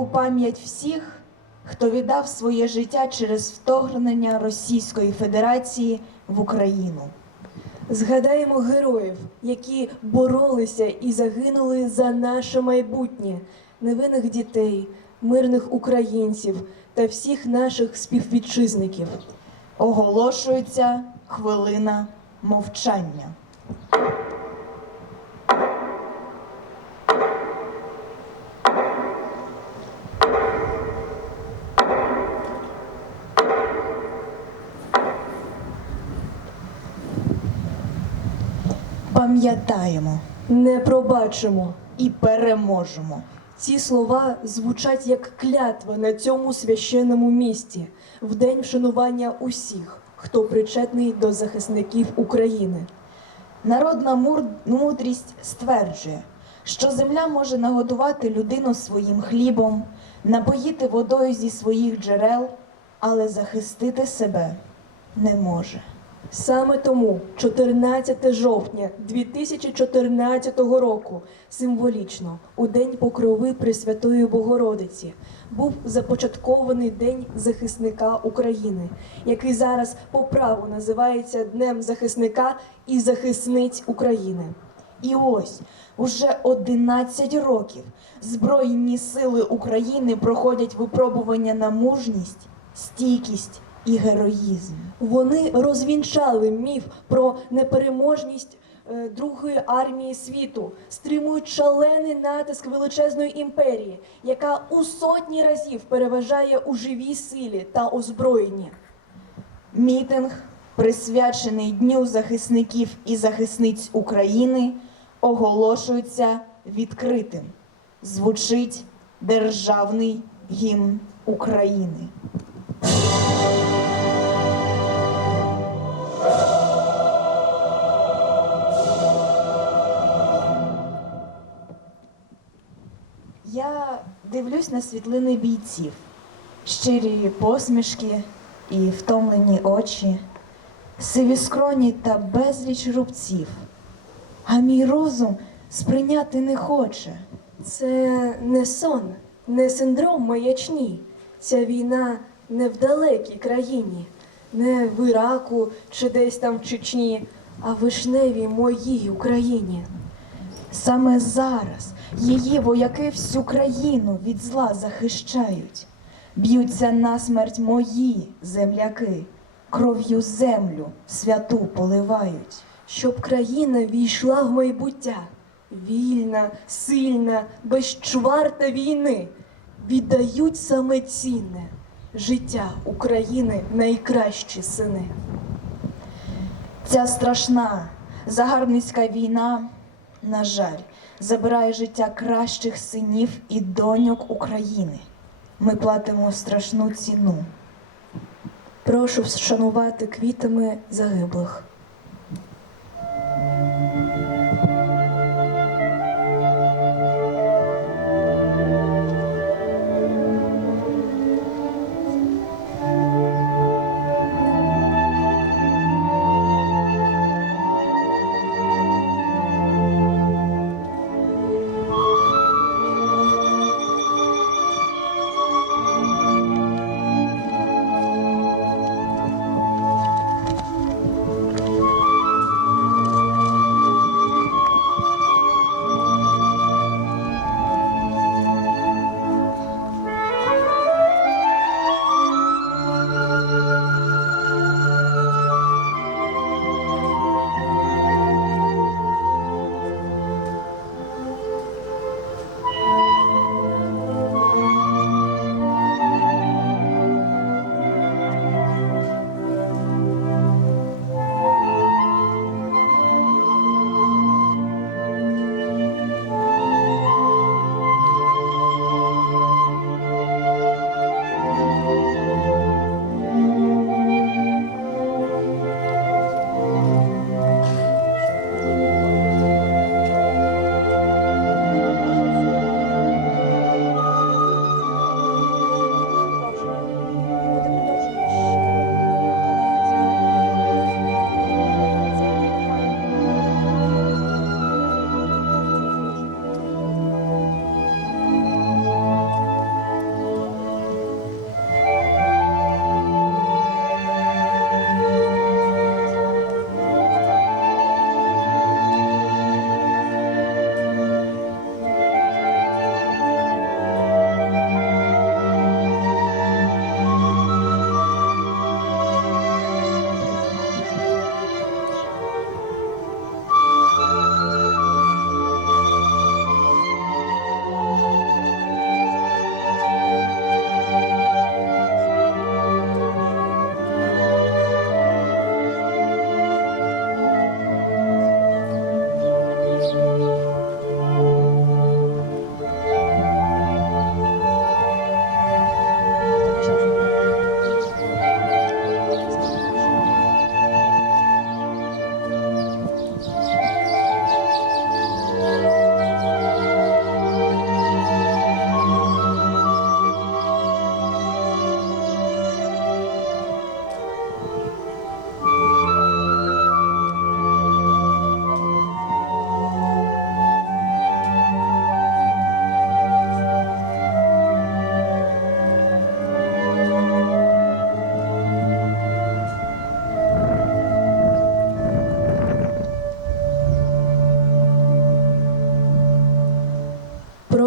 світлу пам'ять всіх, хто віддав своє життя через вторгнення Російської Федерації в Україну. Згадаємо героїв, які боролися і загинули за наше майбутнє, невинних дітей, мирних українців та всіх наших співвітчизників. Оголошується хвилина мовчання. Пам'ятаємо Не пробачимо. і переможемо. Ці слова звучать як клятва на цьому священному місті в день вшанування усіх, хто причетний до захисників України. Народна мур- мудрість стверджує, що земля може нагодувати людину своїм хлібом, напоїти водою зі своїх джерел, але захистити себе не може. Саме тому 14 жовтня 2014 року символічно у День Покрови Пресвятої Богородиці був започаткований День захисника України, який зараз по праву називається Днем захисника і захисниць України. І ось уже 11 років Збройні сили України проходять випробування на мужність, стійкість і героїзм. Вони розвінчали міф про непереможність е, Другої армії світу, стримують шалений натиск величезної імперії, яка у сотні разів переважає у живій силі та озброєнні. Мітинг, присвячений Дню захисників і захисниць України, оголошується відкритим. Звучить державний гімн України. Дивлюсь на світлини бійців, щирі посмішки і втомлені очі, сиві скроні та безліч рубців. А мій розум сприйняти не хоче. Це не сон, не синдром маячні. Ця війна не в далекій країні, не в Іраку чи десь там в Чечні, а в вишневій моїй Україні. Саме зараз її вояки всю країну від зла захищають. Б'ються насмерть мої земляки, кров'ю землю святу поливають. щоб країна війшла в майбуття, вільна, сильна, безчварта війни, віддають саме цінне життя України найкращі сини. Ця страшна загарбницька війна, на жаль, забирає життя кращих синів і доньок України. Ми платимо страшну ціну. Прошу вшанувати квітами загиблих.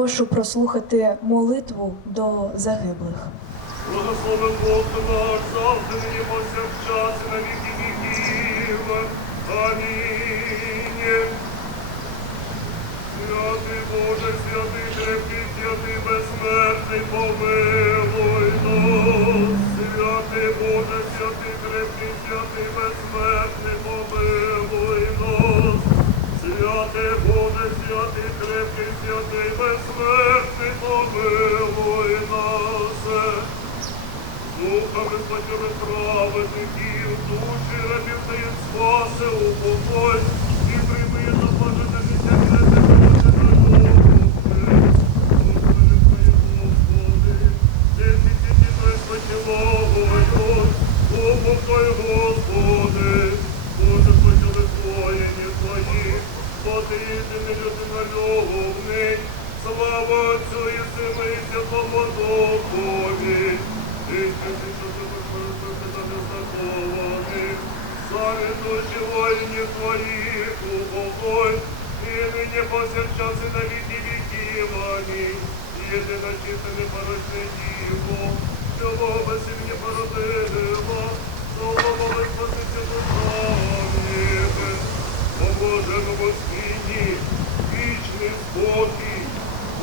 Прошу прослухати молитву до загиблих. Благословен Бог наш, завжди нині повсякчас і на віки віків. Амінь. Святий Боже, святий крепкий, святий безсмертний, помилуй нас. Святий Боже, святий крепкий, святий безсмертний, помилуй нас. Святий Боже, святий святий безсмертний, помилуй нас. Духами спотіли праведників, душі рабів спаси, упокой, і прийми на бажане життя для тебе, Господи, Господи, Господи, ти світі той спочиловою, упокой, Господи, Боже, спочили воїнів твоїх, бо ти єдиний людинолюбний, слава Отцю і Сину і Святому Духові, Самі душі воїнів твоїх упокой, і нині повсякчас і на віки віків, амінь. Єдина чиста непорочне діво, Бога сім'ї породила, слово без спасиця душа О Божому спині, вічний спокій,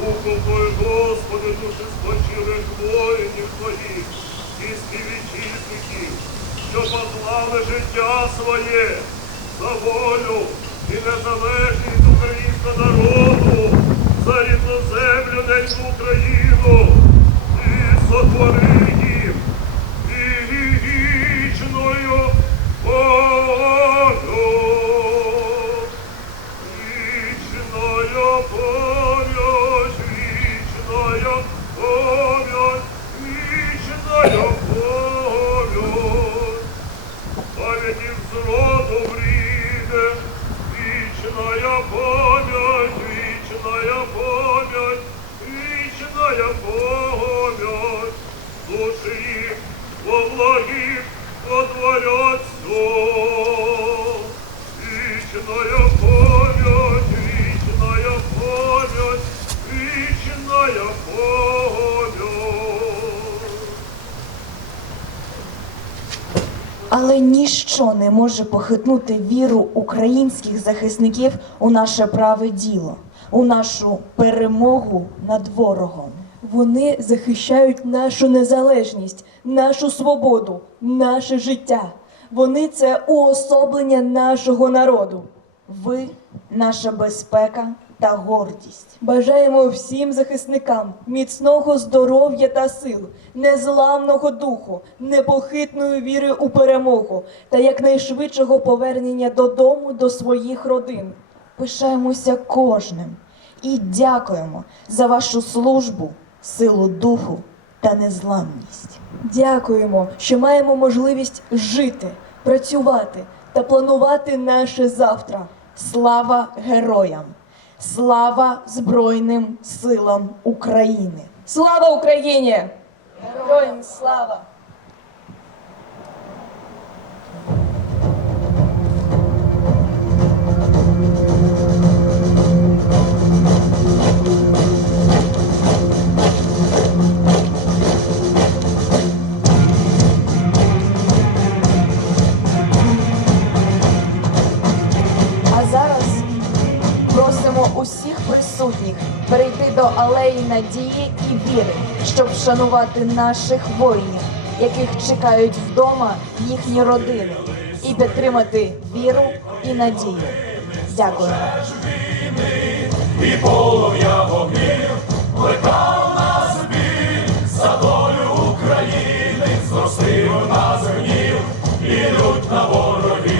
упокой, Господи, душі спочилих воїнів твоїх і співвітчизників, що поклали життя своє за волю і незалежність українського народу, за рідну землю, неньку Україну, Але ніщо не може похитнути віру українських захисників у наше праве діло, у нашу перемогу над ворогом. Вони захищають нашу незалежність, нашу свободу, наше життя. Вони це уособлення нашого народу. Ви наша безпека та гордість. Бажаємо всім захисникам міцного здоров'я та сил, незламного духу, непохитної віри у перемогу та якнайшвидшого повернення додому до своїх родин. Пишаємося кожним і дякуємо за вашу службу, силу духу та незламність. Дякуємо, що маємо можливість жити, працювати та планувати наше завтра. Слава героям! Слава Збройним силам України! Слава Україні! Героям слава! До надії і віри, щоб вшанувати наших воїнів, яких чекають вдома їхні родини, і підтримати віру і надію. Дякую. і полум'я вогнів плекав нас біль за України, зростив нас гнів і на ворогів,